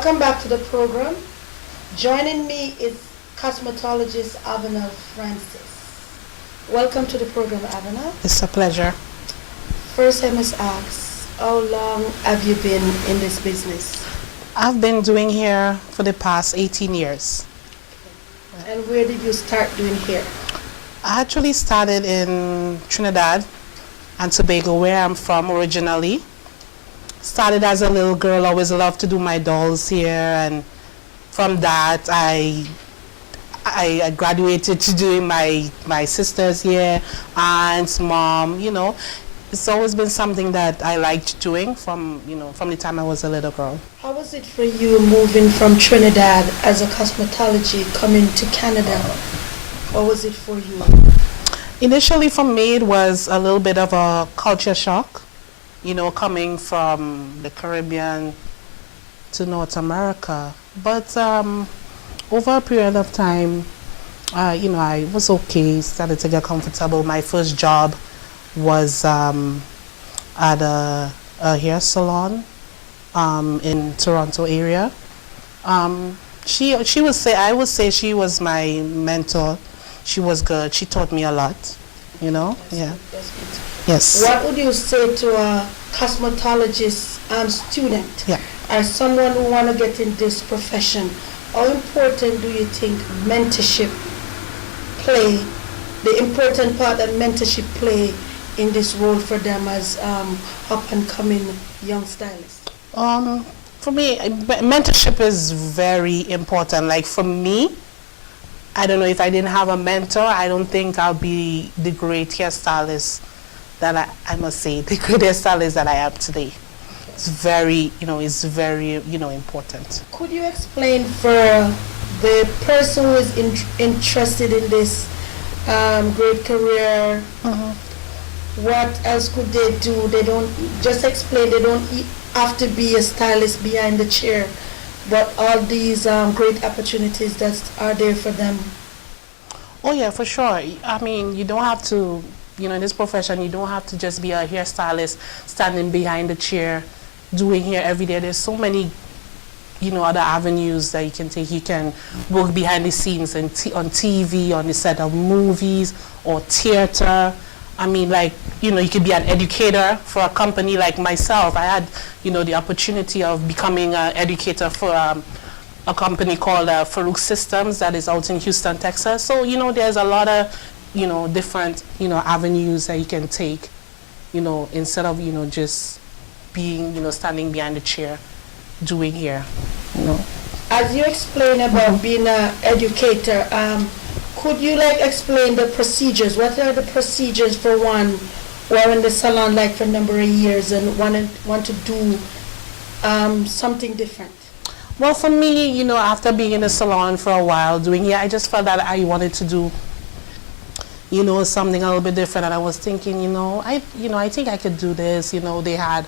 Welcome back to the program. Joining me is cosmetologist Avanelle Francis. Welcome to the program, Avanelle. It's a pleasure. First, I must ask, how long have you been in this business? I've been doing hair for the past 18 years. And where did you start doing hair? I actually started in Trinidad and Tobago, where I'm from originally. Started as a little girl, always loved to do my dolls hair, and from that I graduated to doing my sister's hair, aunt's, mom, you know. It's always been something that I liked doing from the time I was a little girl. How was it for you moving from Trinidad as a cosmetology coming to Canada? What was it for you? Initially for me it was a little bit of a culture shock, coming from the Caribbean to North America. But over a period of time, I was okay, started to get comfortable. My first job was at a hair salon in Toronto area. I would say she was my mentor. She was good. She taught me a lot, Yeah. Yes. What would you say to a cosmetologist student, or someone who want to get in this profession? How important do you think mentorship play, the important part that mentorship play in this role for them as up and coming young stylists? For me, mentorship is very important. Like for me, I don't know, if I didn't have a mentor, I don't think I'll be the great hairstylist that I must say, the great hairstylist that I am today. It's very, important. Could you explain for the person who is interested in this great career, what else could they do? They don't have to be a stylist behind the chair, but all these great opportunities that are there for them. Oh yeah, for sure. I mean, you don't have to, in this profession, you don't have to just be a hairstylist standing behind the chair doing hair every day. There's so many, other avenues that you can take. You can work behind the scenes and on TV, on the set of movies or theater. I mean, you could be an educator for a company like myself. I had, the opportunity of becoming an educator for a company called Farouk Systems that is out in Houston, Texas. So, there's a lot of, different, avenues that you can take, instead of, just being, standing behind the chair doing hair, As you explain about being an educator, could you explain the procedures? What are the procedures for one who are in the salon for a number of years and want to do something different? Well, for me, after being in the salon for a while doing hair, I just felt that I wanted to do, something a little bit different. And I was thinking, I think I could do this. They had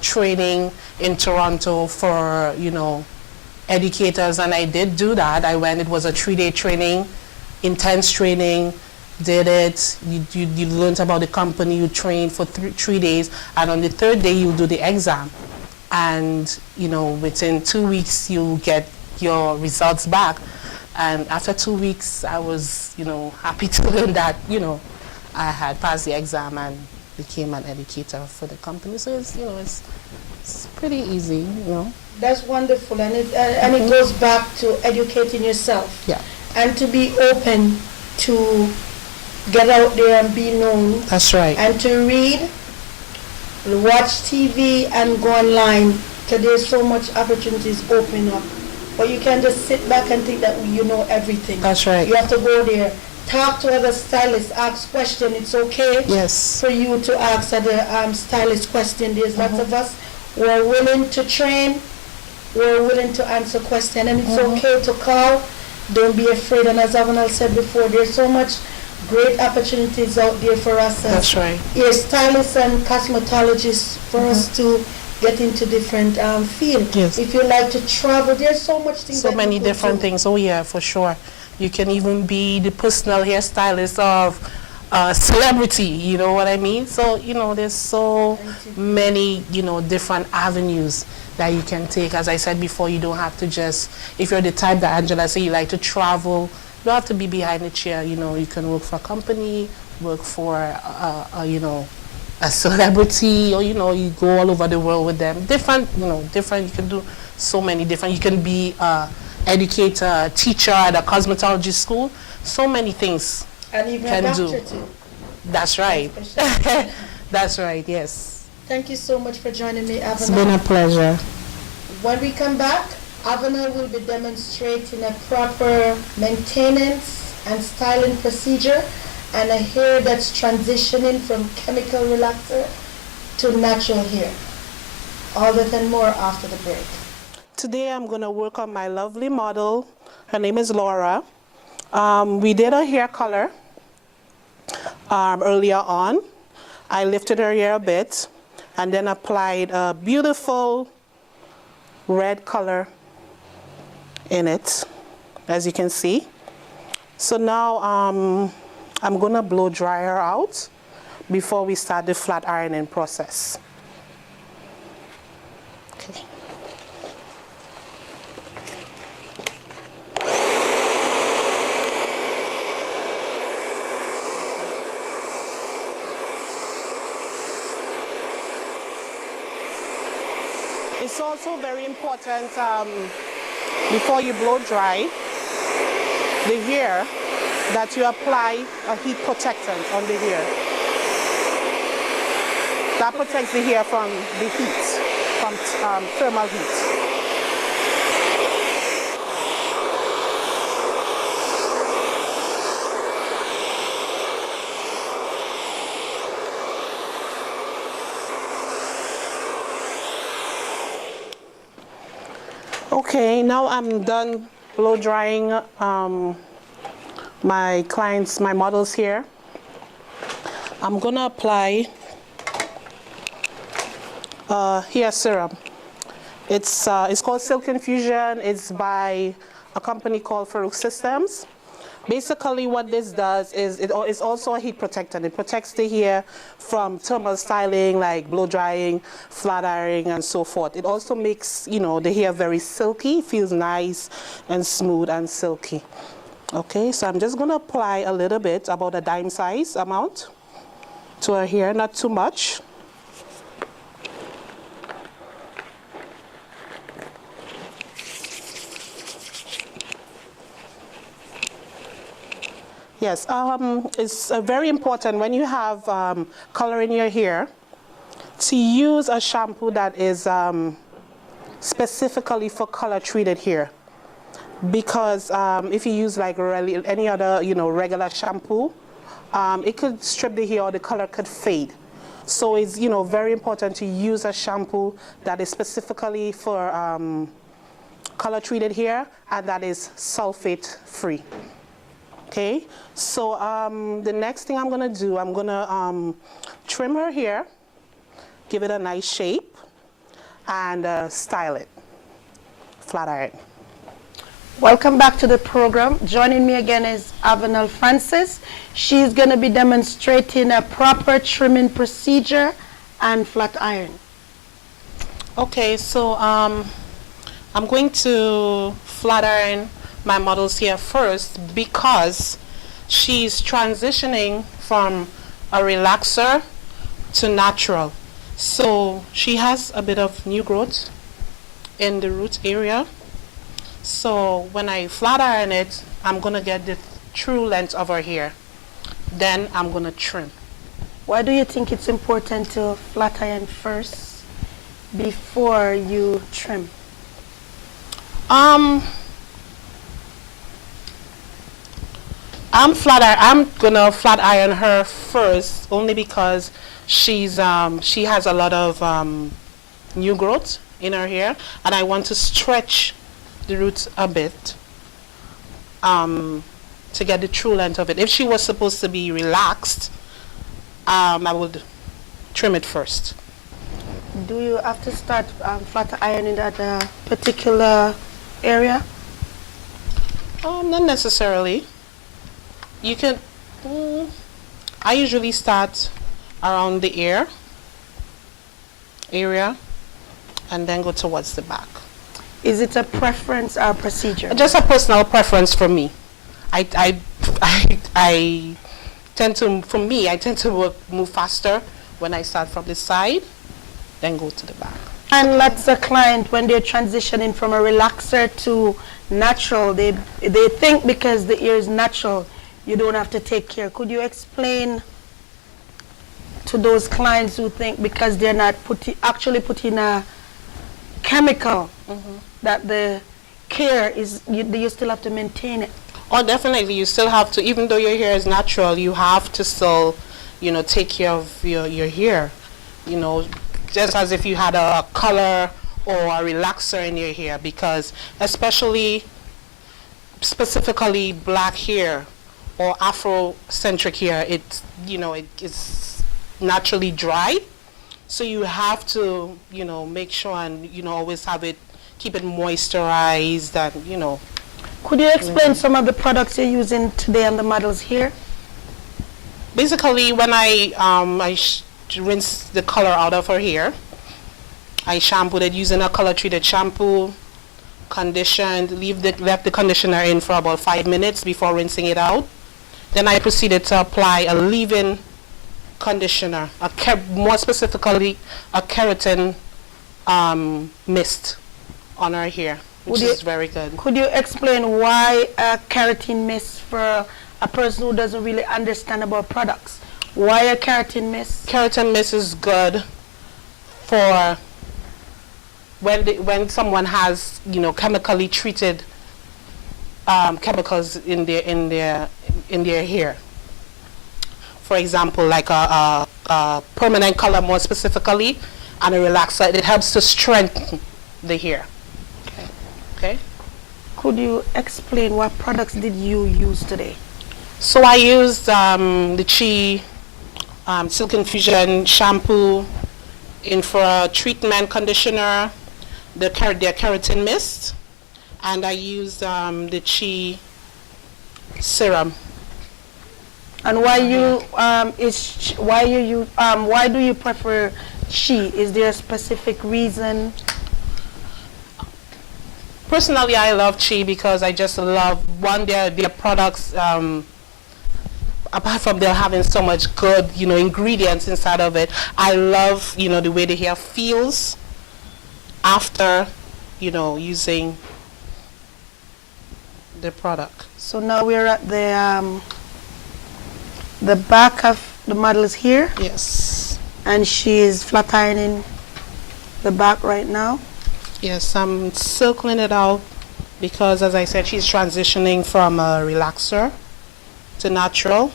training in Toronto for, educators, and I did do that. I went. It was a 3-day training. Intense training, did it, you learned about the company, you trained for 3 days, and on the 3rd day you do the exam. And, within 2 weeks you get your results back. And after 2 weeks I was, happy to learn that, I had passed the exam and became an educator for the company. So it's, it's pretty easy, That's wonderful, and it goes back to educating yourself. Yeah. And to be open to get out there and be known. That's right. And to read, watch TV, and go online, because there's so much opportunities opening up. But you can't just sit back and think that you know everything. That's right. You have to go there, talk to other stylists, ask questions. It's okay for you to ask other stylist questions. There's lots of us who are willing to train, who are willing to answer questions, and it's okay to call. Don't be afraid, and as Avanelle said before, there's so much great opportunities out there for us as stylists and cosmetologists for us to get into different fields. Yes. If you like to travel, there's so much things. So many different things. Oh yeah, for sure. You can even be the personal hairstylist of celebrity, you know what I mean? So, you know, there's so many, you know, different avenues that you can take. As I said before, you don't have to just, if you're the type that Angela said, you like to travel, you don't have to be behind the chair, you know, you can work for a company, work for, you know, a celebrity, or, you know, you go all over the world with them. Different, you know, different, you can do so many different, you can be educator, teacher at a cosmetology school, so many things. And even can a doctor do. too. That's right. That's right, yes. Thank you so much for joining me, Avanelle. It's been a pleasure. When we come back, Avanelle will be demonstrating a proper maintenance and styling procedure and a hair that's transitioning from chemical relaxer to natural hair. All that and more after the break. Today I'm going to work on my lovely model. Her name is Laura. We did her hair color earlier on. I lifted her hair a bit and then applied a beautiful red color in it, as you can see. So now I'm going to blow dry her out before we start the flat ironing process. Okay. It's also very important before you blow dry the hair that you apply a heat protectant on the hair. That protects the hair from the heat, from thermal heat. Okay, now I'm done blow drying my models here. I'm gonna apply hair serum. It's called Silk Infusion. It's by a company called Farouk Systems. Basically what this does is it's also a heat protectant. It protects the hair from thermal styling like blow drying, flat ironing and so forth. It also makes, you know, the hair very silky, feels nice and smooth and silky. Okay, so I'm just going to apply a little bit, about a dime size amount to her hair, not too much. Yes, it's very important when you have color in your hair to use a shampoo that is specifically for color treated hair. Because if you use like any other, you know, regular shampoo, it could strip the hair or the color could fade. So it's, you know, very important to use a shampoo that is specifically for color treated hair and that is sulfate free. Okay, so the next thing I'm gonna do, I'm gonna trim her hair, give it a nice shape, and style it, flat iron. Welcome back to the program. Joining me again is Avanelle Francis. She's gonna be demonstrating a proper trimming procedure and flat iron. Okay, so I'm going to flat iron my models here first because she's transitioning from a relaxer to natural. So she has a bit of new growth in the root area. So when I flat iron it, I'm gonna get the true length of her hair. Then I'm gonna trim. Why do you think it's important to flat iron first before you trim? I'm gonna flat iron her first only because she has a lot of new growth in her hair and I want to stretch the roots a bit to get the true length of it. If she was supposed to be relaxed, I would trim it first. Do you have to start flat ironing at a particular area? Not necessarily. You can, I usually start around the ear area and then go towards the back. Is it a preference or procedure? Just a personal preference for me. I tend to, for me, I tend to move faster when I start from the side, then go to the back. And let's a client, when they're transitioning from a relaxer to natural, they think because the ear is natural, you don't have to take care. Could you explain to those clients who think because they're not actually putting a chemical, that the care is, you still have to maintain it? Oh, definitely. You still have to, even though your hair is natural, you have to still, you know, take care of your hair. You know, just as if you had a color or a relaxer in your hair, because specifically black hair or Afrocentric hair, it's, you know, it is naturally dry. So you have to, you know, make sure and, you know, always have it, keep it moisturized and, you know. Could you explain some of the products you're using today on the models here? Basically, when I rinse the color out of her hair, I shampooed it using a color-treated shampoo, conditioned, left the conditioner in for about 5 minutes before rinsing it out. Then I proceeded to apply a leave-in conditioner, more specifically a keratin mist on her hair, which is very good. Could you explain why a keratin mist for a person who doesn't really understand about products? Why a keratin mist? Keratin mist is good for when someone has, you know, chemically treated chemicals in their hair. For example, like a permanent color more specifically, and a relaxer. It helps to strengthen the hair. Okay. Could you explain what products did you use today? So I used the Chi Silk Infusion shampoo in for a treatment conditioner, their keratin mist, and I used the Chi serum. And why why do you prefer Chi? Is there a specific reason? Personally, I love Chi because I just love their products. Apart from them having so much good, you know, ingredients inside of it, I love, you know, the way the hair feels after, you know, using the product. So now we're at the back of the model is here. Yes. And she is flat ironing the back right now. Yes, I'm circling it out because, as I said, she's transitioning from a relaxer to natural.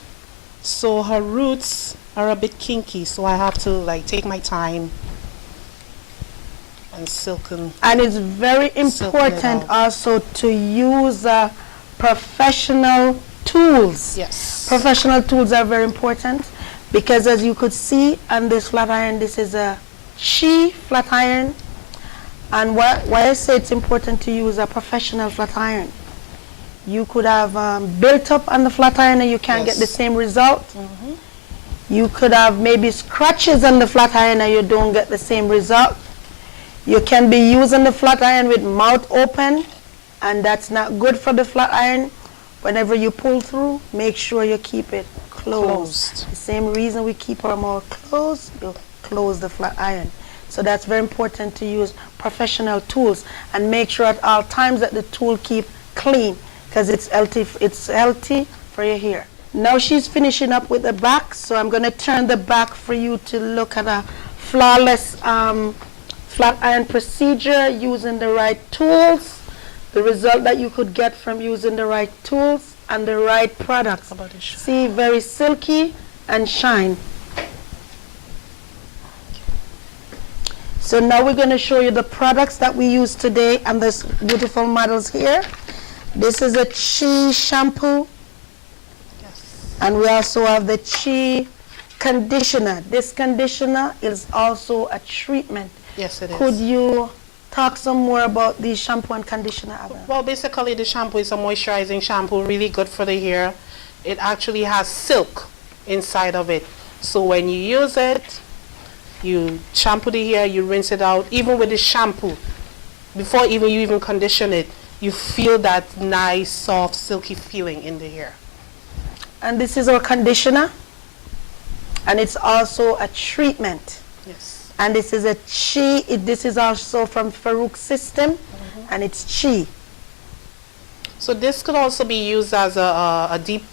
So her roots are a bit kinky, so I have to like take my time and silken. And it's very important also to use professional tools. Yes. Professional tools are very important because, as you could see on this flat iron, this is a Chi flat iron. And why I say it's important to use a professional flat iron. You could have built up on the flat iron and you can't get the same result. You could have maybe scratches on the flat iron and you don't get the same result. You can be using the flat iron with mouth open, and that's not good for the flat iron. Whenever you pull through, make sure you keep it closed. The same reason we keep our mouth closed, you close the flat iron. So that's very important to use professional tools and make sure at all times that the tool keep clean because it's healthy for your hair. Now she's finishing up with the back, so I'm going to turn the back for you to look at a flawless flat iron procedure using the right tools, the result that you could get from using the right tools and the right products. See, very silky and shine. So now we're going to show you the products that we use today and this beautiful models here. This is a Chi shampoo. Yes. And we also have the Chi conditioner. This conditioner is also a treatment. Yes, it is. Could you talk some more about the shampoo and conditioner, Avanelle? Well, basically the shampoo is a moisturizing shampoo, really good for the hair. It actually has silk inside of it. So when you use it, you shampoo the hair, you rinse it out. Even with the shampoo, before you even condition it, you feel that nice, soft, silky feeling in the hair. And this is our conditioner, and it's also a treatment. Yes. And this is a chi. This is also from Farouk's system, and it's chi. So this could also be used as a deep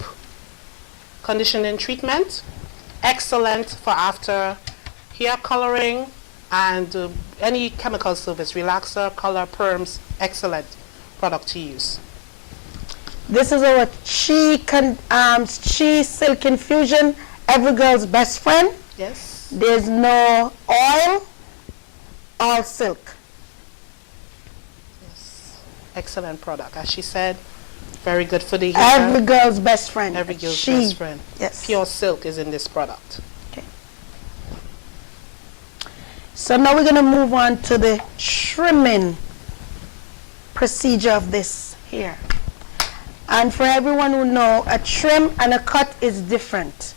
conditioning treatment. Excellent for after hair coloring and any chemical service, relaxer, color, perms. Excellent product to use. This is our Chi Silk Infusion, every girl's best friend. Yes. There's no oil, all silk. Yes. Excellent product. As she said, very good for the hair. Every girl's best friend. Every girl's best friend. Yes. Pure silk is in this product. Okay. So now we're going to move on to the trimming procedure of this hair. And for everyone who know, a trim and a cut is different.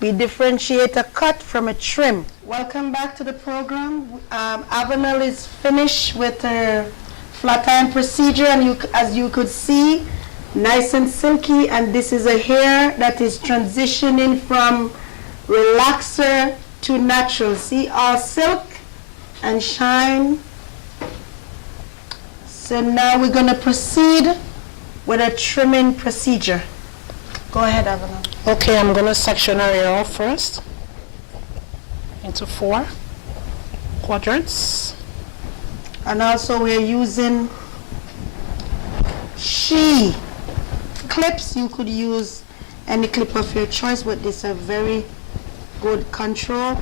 We differentiate a cut from a trim. Welcome back to the program. Avanelle is finished with her flat iron procedure, and as you could see, nice and silky, and this is a hair that is transitioning from relaxer to natural. See, all silk and shine. So now we're going to proceed with a trimming procedure. Go ahead, Avanelle. Okay, I'm going to section her hair off first into 4 quadrants. And also we're using she clips. You could use any clip of your choice, but this is a very good control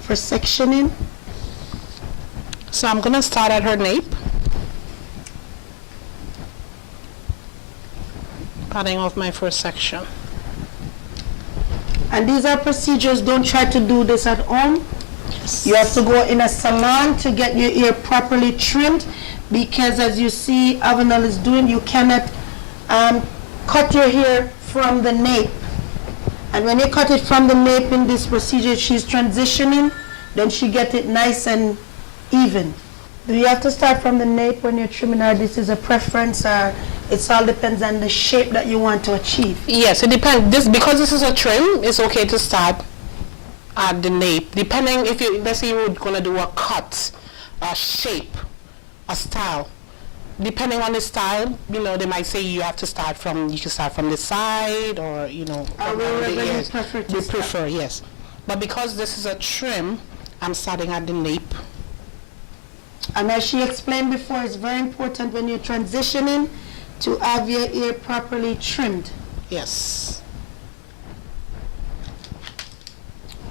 for sectioning. So I'm going to start at her nape. Cutting off my first section. And these are procedures, don't try to do this at home. Yes. You have to go in a salon to get your hair properly trimmed, because as you see Avanelle is doing, you cannot cut your hair from the nape. And when you cut it from the nape in this procedure, she's transitioning, then she get it nice and even. Do you have to start from the nape when you're trimming her? This is a preference, or it all depends on the shape that you want to achieve? Yes, it depends. Because this is a trim, it's okay to start at the nape. Depending if you, let's say you're going to do a cut, a shape, a style. Depending on the style, you know, they might say you have to start from, you can start from the side, or, you know, wherever the you ears. prefer, Yes. But because this is a trim, I'm starting at the nape. And as she explained before, it's very important when you're transitioning to have your hair properly trimmed. Yes.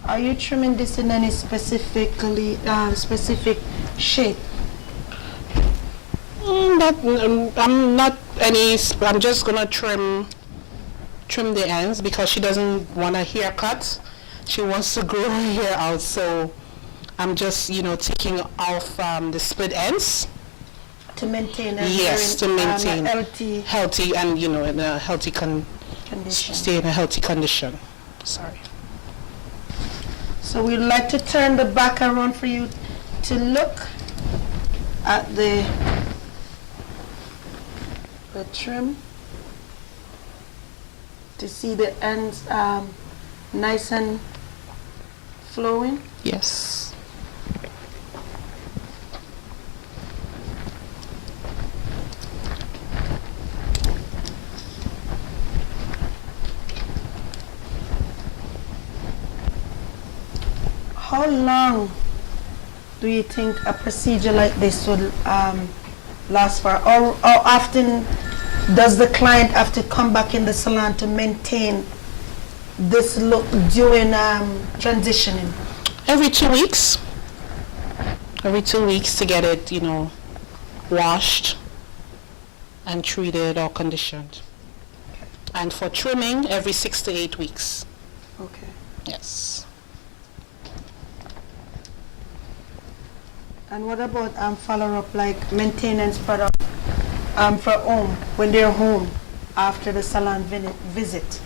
Are you trimming this in any specific shape? I'm not any. I'm just gonna trim the ends because she doesn't want a haircut. She wants to grow her hair out, so I'm just, you know, taking off the split ends. To maintain a healthy and, you know, in a healthy condition. Stay in a healthy condition. Sorry. So we'd like to turn the back around for you to look at the trim, to see the ends nice and flowing. Yes. How long do you think a procedure like this would last for? Or often does the client have to come back in the salon to maintain this look during transitioning? Every 2 weeks. Every 2 weeks to get it, you know, washed and treated or conditioned. And for trimming, every 6 to 8 weeks. Okay. Yes. And what about follow-up, like maintenance product for home, when they're home? after the salon visit?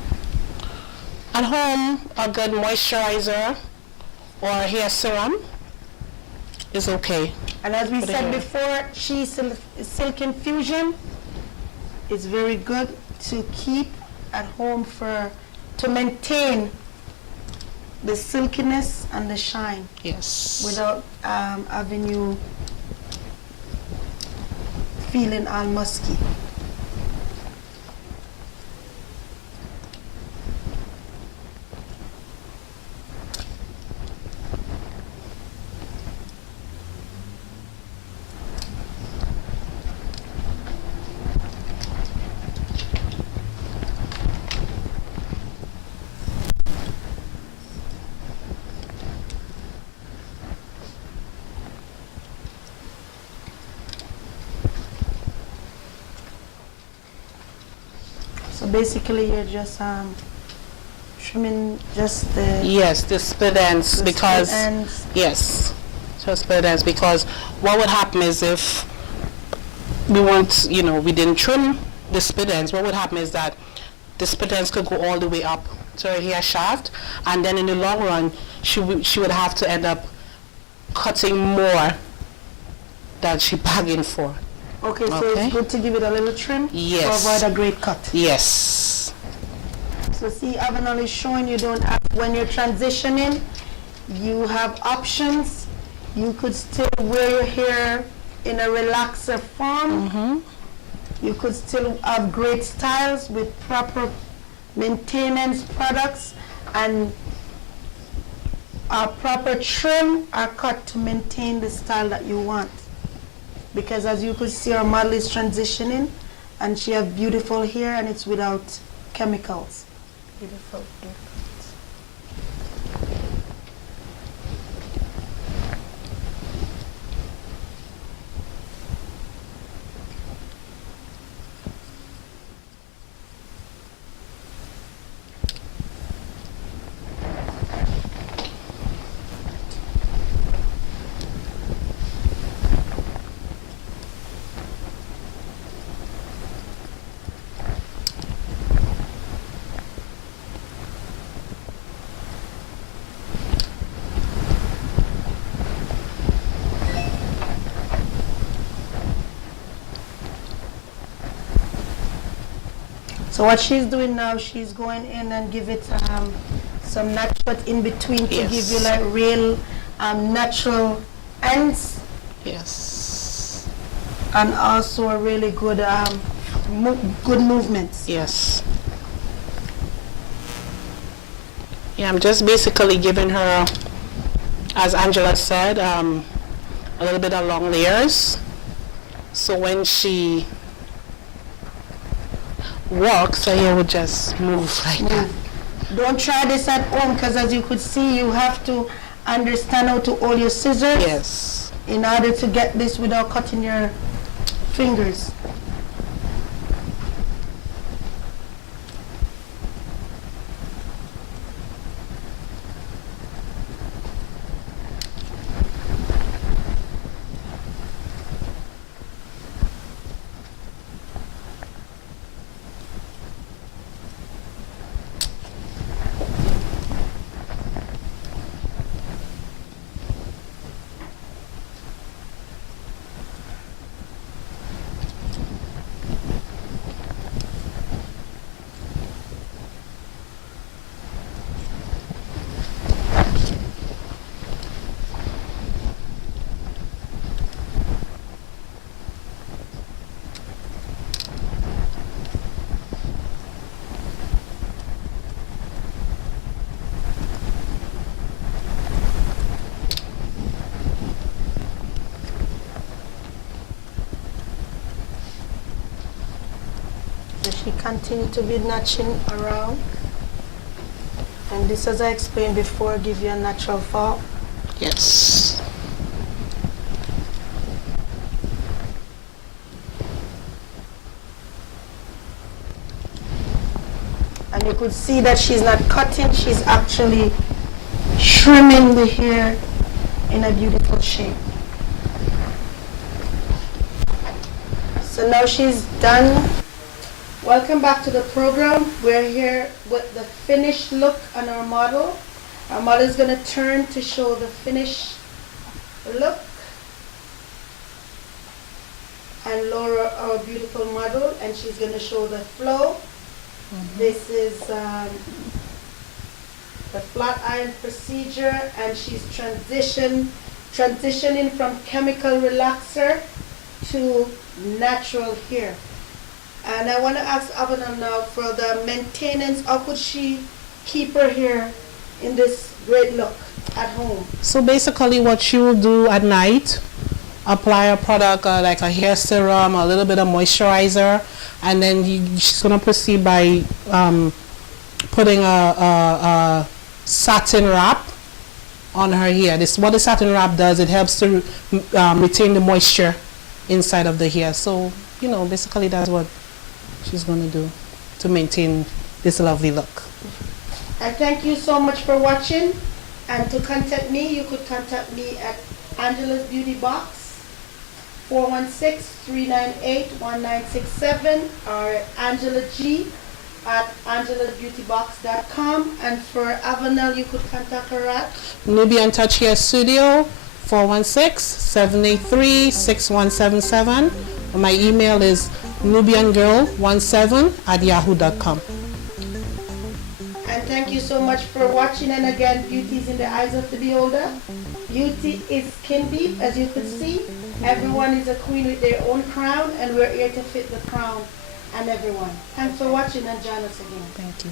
At home, a good moisturizer or hair serum is okay. And as we for the said hair. before, Silk Infusion is very good to keep at home to maintain the silkiness and the shine Yes. without having you feeling all musky. So basically you're just trimming just the Yes, the split ends because split ends. yes, just split ends because what would happen is if we we didn't trim the split ends, what would happen is that the split ends could go all the way up to her hair shaft, and then in the long run she would have to end up cutting more than she bargained for. Okay, so Okay. it's good to give it a little trim Yes. to avoid a great cut. Yes. So see, Avanelle is showing you don't have, when you're transitioning, you have options. You could still wear your hair in a relaxer form. You could still have great styles with proper maintenance products and a proper trim or cut to maintain the style that you want. Because as you could see, our model is transitioning and she has beautiful hair and it's without chemicals. Beautiful, beautiful. So what she's doing now, she's going in and give it some natural in between to Yes. give you like real natural ends Yes. and also a really good good movements. Yes. Yeah, I'm just basically giving her, as Angela said, a little bit of long layers. So when she walks, her hair would just move like that. Don't try this at home because as you could see, you have to understand how to hold your scissors Yes. in order to get this without cutting your fingers. So she continued to be notching around. And this, as I explained before, give you a natural fall. Yes. And you could see that she's not cutting, she's actually trimming the hair in a beautiful shape. So now she's done Welcome back to the program. We're here with the finished look on our model. Our model is going to turn to show the finished look. And Laura, our beautiful model, and she's going to show the flow. This is the flat iron procedure, and she's transitioning from chemical relaxer to natural hair. And I want to ask Avanelle now for the maintenance. How could she keep her hair in this great look at home? So basically what she will do at night, apply a product like a hair serum, a little bit of moisturizer, and then she's going to proceed by putting a satin wrap on her hair. What the satin wrap does, it helps to retain the moisture inside of the hair. So, you know, basically that's what she's going to do to maintain this lovely look. I thank you so much for watching. And to contact me, you could contact me at Angela's Beauty Box, 416-398-1967, or Angela G at angelasbeautybox.com. And for Avanelle, you could contact her at Nubian Touch Hair Studio, 416-783-6177. My email is nubiangirl17@yahoo.com. And thank you so much for watching. And again, beauty is in the eyes of the beholder. Beauty is skin deep, as you could see. Everyone is a queen with their own crown, and we're here to fit the crown and everyone. Thanks for watching, and join us again. Thank you.